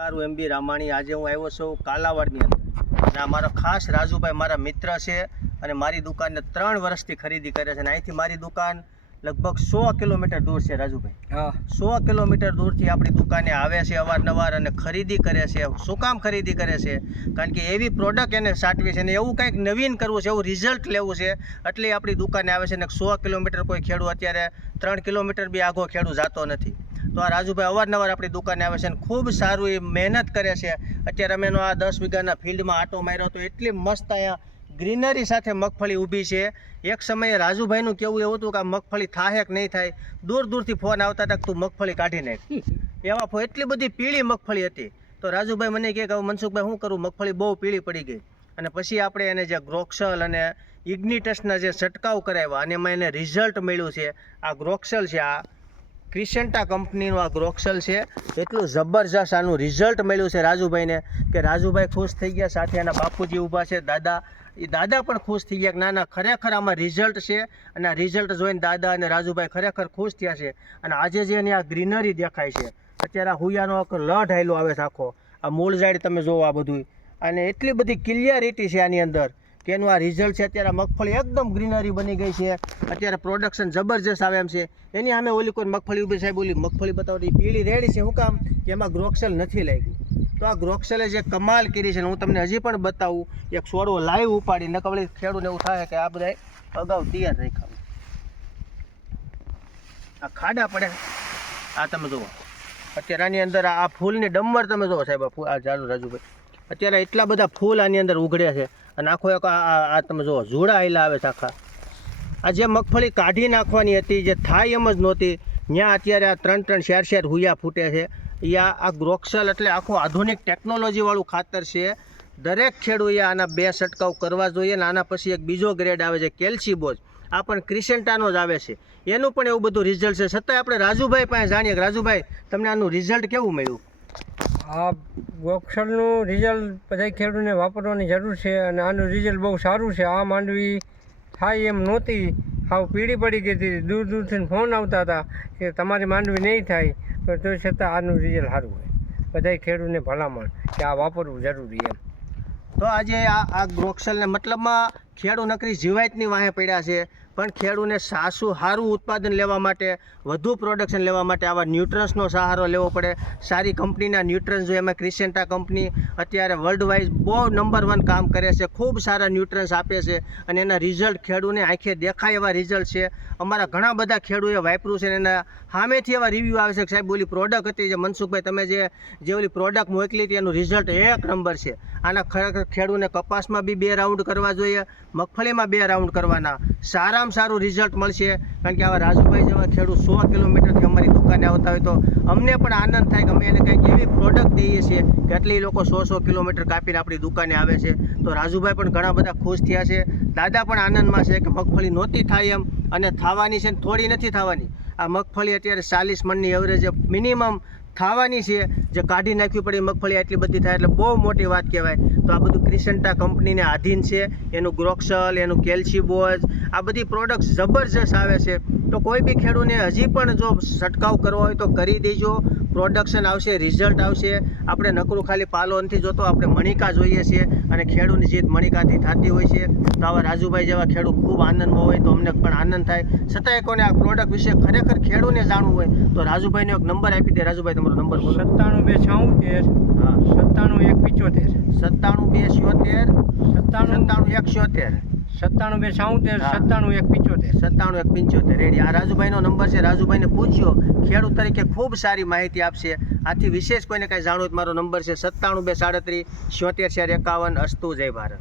નમસ્કાર હું એમ બી રામાણી. આજે હું આવ્યો છું કાલાવાડની અંદર. અને આ મારો ખાસ રાજુભાઈ મારા મિત્ર છે અને મારી દુકાનને ત્રણ વર્ષથી ખરીદી કરે છે. અને અહીંથી મારી દુકાન લગભગ સો કિલોમીટર દૂર છે રાજુભાઈ. હા. સો કિલોમીટર દૂરથી આપણી દુકાને આવે છે અવારનવાર અને ખરીદી કરે છે. શું કામ ખરીદી કરે છે? કારણ કે એવી પ્રોડક્ટ એને સાટવી છે અને એવું કંઈક નવીન કરવું છે એવું રિઝલ્ટ લેવું છે. એટલે આપણી દુકાને આવે છે અને સો કિલોમીટર કોઈ ખેડૂત અત્યારે ત્રણ કિલોમીટર બી આઘો ખેડૂત જતો નથી. તો આ રાજુભાઈ અવારનવાર આપણી દુકાને આવે છે અને ખૂબ સારું એ મહેનત કરે છે. અત્યારે અમે આ દસ વીઘાના ફિલ્ડમાં આટો માર્યો તો એટલી મસ્ત અહીંયા ગ્રીનરી સાથે મગફળી ઊભી છે. એક સમયે રાજુભાઈનું કેવું એવું હતું કે આ મગફળી થાય કે નહીં થાય. દૂર દૂરથી ફોન આવતા હતા કે તું મગફળી કાઢી નાખ. એવા એટલી બધી પીળી મગફળી હતી. તો રાજુભાઈ મને કહે કે મનસુખભાઈ શું કરું? મગફળી બહુ પીળી પડી ગઈ. અને પછી આપણે એને જે ગ્રોક્સલ અને ઇગ્નિટસના જે છંટકાવ કરાવ્યા, અને એમાં એને રિઝલ્ટ મળ્યું છે. આ ગ્રોક્સલ છે આ. ક્રિસેન્ટા કંપનીનું આ ગ્રોક્સલ છે. એટલું જબરજસ્ત આનું રિઝલ્ટ મળ્યું છે રાજુભાઈને કે રાજુભાઈ ખુશ થઈ ગયા, સાથે એના બાપુજી ઊભા છે, દાદા. એ દાદા પણ ખુશ થઈ ગયા કે ના ના, ખરેખર આમાં રિઝલ્ટ છે અને આ રિઝલ્ટ જોઈને દાદા અને રાજુભાઈ ખરેખર ખુશ થયા છે. અને આજે જે એની આ ગ્રીનરી દેખાય છે, અત્યારે આ હુયાનો લઢ હાયલો આવે છે આખો. આ મૂળ ઝાડ તમે જોવો આ બધું અને એટલી બધી ક્લિયરિટી છે આની અંદર કે એનું આ રિઝલ્ટ છે, અત્યારે મગફળી એકદમ ગ્રીનરી બની ગઈ છે. અત્યારે પ્રોડક્શન જબરજસ્ત આવે એમ છે. એની સામે ઓલી કોઈ મગફળી ઊભી સાહેબ, ઓલી મગફળી બતાવતી પીળી રેડી છે, શું કામ? કે એમાં ગ્રોક્સેલ નથી લાગી તો આ ગ્રોક્સેલે જે કમાલ કરી છે ને, હું તમને હજી પણ બતાવું, એક સોડો લાઈવ ઉપાડી નકવળી ખેડૂને એવું થાય કે આ બધા અગાઉ તૈયાર રાખ્યા આ ખાડા પડે આ તમે જુઓ. અત્યારે આની અંદર આ ફૂલની ડમર તમે જુઓ સાહેબ, આ ચાલુ રાજુભાઈ. અત્યારે એટલા બધા ફૂલ આની અંદર ઉઘડે છે. અને આખો એક આ તમે જુઓ, ઝૂડા આવેલા આવે છે આખા. આ જે મગફળી કાઢી નાખવાની હતી, જે થાય એમ જ નહોતી. ત્યાં અત્યારે આ ત્રણ ત્રણ શેર શેર હુયા ફૂટે છે. એ આ ગ્રોક્સલ એટલે આખું આધુનિક ટેકનોલોજીવાળું ખાતર છે. દરેક ખેડૂએ આના બે છંટકાવ કરવા જોઈએ અને આના પછી એક બીજો ગ્રેડ આવે છે કેલ્સીબોજ આ પણ ક્રિસેન્ટાનો જ આવે છે. એનું પણ એવું બધું રિઝલ્ટ છે. છતાંય આપણે રાજુભાઈ પાસે જાણીએ કે રાજુભાઈ, તમને આનું રિઝલ્ટ કેવું મળ્યું? આ બોક્સરનું રિઝલ્ટ બધા ખેડૂતને વાપરવાની જરૂર છે અને આનું રિઝલ્ટ બહુ સારું છે. આ માંડવી થાય એમ નહોતી. હાવ પીળી પડી ગઈ હતી. દૂર દૂરથી ફોન આવતા હતા કે તમારી માંડવી નહીં થાય. તો તો છતાં આનું રિઝલ્ટ સારું હોય. બધા ખેડૂતને ભલામણ કે આ વાપરવું જરૂરી એમ. તો આજે આ આ ગ્રોક્સલને મતલબમાં ખેડૂ નકરી જીવાતની વાહે પડ્યા છે. પણ ખેડૂને સાસું સારું ઉત્પાદન લેવા માટે, વધુ પ્રોડક્શન લેવા માટે આવા ન્યુટ્રન્સનો સહારો લેવો પડે. સારી કંપનીના ન્યુટ્રન્સ જોઈએ. એમાં ક્રિસેન્ટા કંપની અત્યારે વર્લ્ડ વાઇઝ બહુ નંબર વન કામ કરે છે. ખૂબ સારા ન્યુટ્રન્સ આપે છે અને એના રિઝલ્ટ ખેડૂને આંખે દેખાય એવા રિઝલ્ટ છે. અમારા ઘણા બધા ખેડૂએ વાપર્યું છે અને એના સામેથી એવા રિવ્યૂ આવે છે કે સાહેબ, ઓલી પ્રોડક્ટ હતી જે મનસુખભાઈ, તમે જે જે ઓલી પ્રોડક્ટ મોકલી હતી, એનું રિઝલ્ટ એક નંબર છે. આના ખરેખર ખેડૂને કપાસમાં બી બે રાઉન્ડ કરવા જોઈએ. મગફળીમાં બે રાઉન્ડ કરવાના. સારામાં સારું રિઝલ્ટ મળશે. કારણ કે આવા રાજુભાઈ જેવા ખેડૂત સો કિલોમીટરથી અમારી દુકાને આવતા હોય તો અમને પણ આનંદ થાય કે અમે એને કંઈક એવી પ્રોડક્ટ દઈએ છીએ કે આટલી લોકો સો સો કિલોમીટર કાપીને આપણી દુકાને આવે છે. તો રાજુભાઈ પણ ઘણા બધા ખુશ થયા છે. દાદા પણ આનંદમાં છે કે મગફળી નહોતી થાય એમ અને થવાની છે ને થોડી નથી થવાની. આ મગફળી અત્યારે ચાલીસ મણની એવરેજ મિનિમમ થવાની છે, જે કાઢી નાખવી પડી મગફળી આટલી બધી થાય એટલે બહુ મોટી વાત કહેવાય. તો આ બધું ક્રિસન્ટા કંપનીને આધીન છે, એનું ગ્રોક્સલ, એનું કેલ્સીબોઝ આ બધી પ્રોડક્ટ્સ જબરજસ્ત આવે છે. તો કોઈ બી ખેડૂને હજી પણ જો છંટકાવ કરવો હોય તો કરી દેજો. પ્રોડક્શન આવશે રિઝલ્ટ આવશે. આપણે નકરું ખાલી પાલો નથી જોતો આપણે મણિકા જોઈએ છીએ અને ખેડૂતની જીત મણિકાથી થતી હોય છે. તો આવા રાજુભાઈ જેવા ખેડૂત ખૂબ આનંદમાં હોય તો અમને પણ આનંદ થાય. છતાંય કોને આ પ્રોડક્ટ વિશે ખરેખર ખેડૂને જાણવું હોય તો રાજુભાઈનો એક નંબર આપી દે. રાજુભાઈ તમારો નંબર બોલો. સત્તાણું બે છોતેર. હા. સત્તાણું એક પિચોતેર. સત્તાણું બે છોતેર. સત્તાણું સત્તાણું એક સિત્તેર સત્તાણું બે સાઉતેર સત્તાણું એક પિંચોતેર. સત્તાણું એક પિંચોતેર. રેડી. આ રાજુભાઈનો નંબર છે. રાજુભાઈને પૂછ્યો. ખેડૂત તરીકે ખૂબ સારી માહિતી આપશે. આથી વિશેષ કોઈને કાંઈ જાણવું મારો નંબર છે સત્તાણું બે સાડત્રીસ છોતેર ચાર એકાવન અસ્તુ જય ભારત.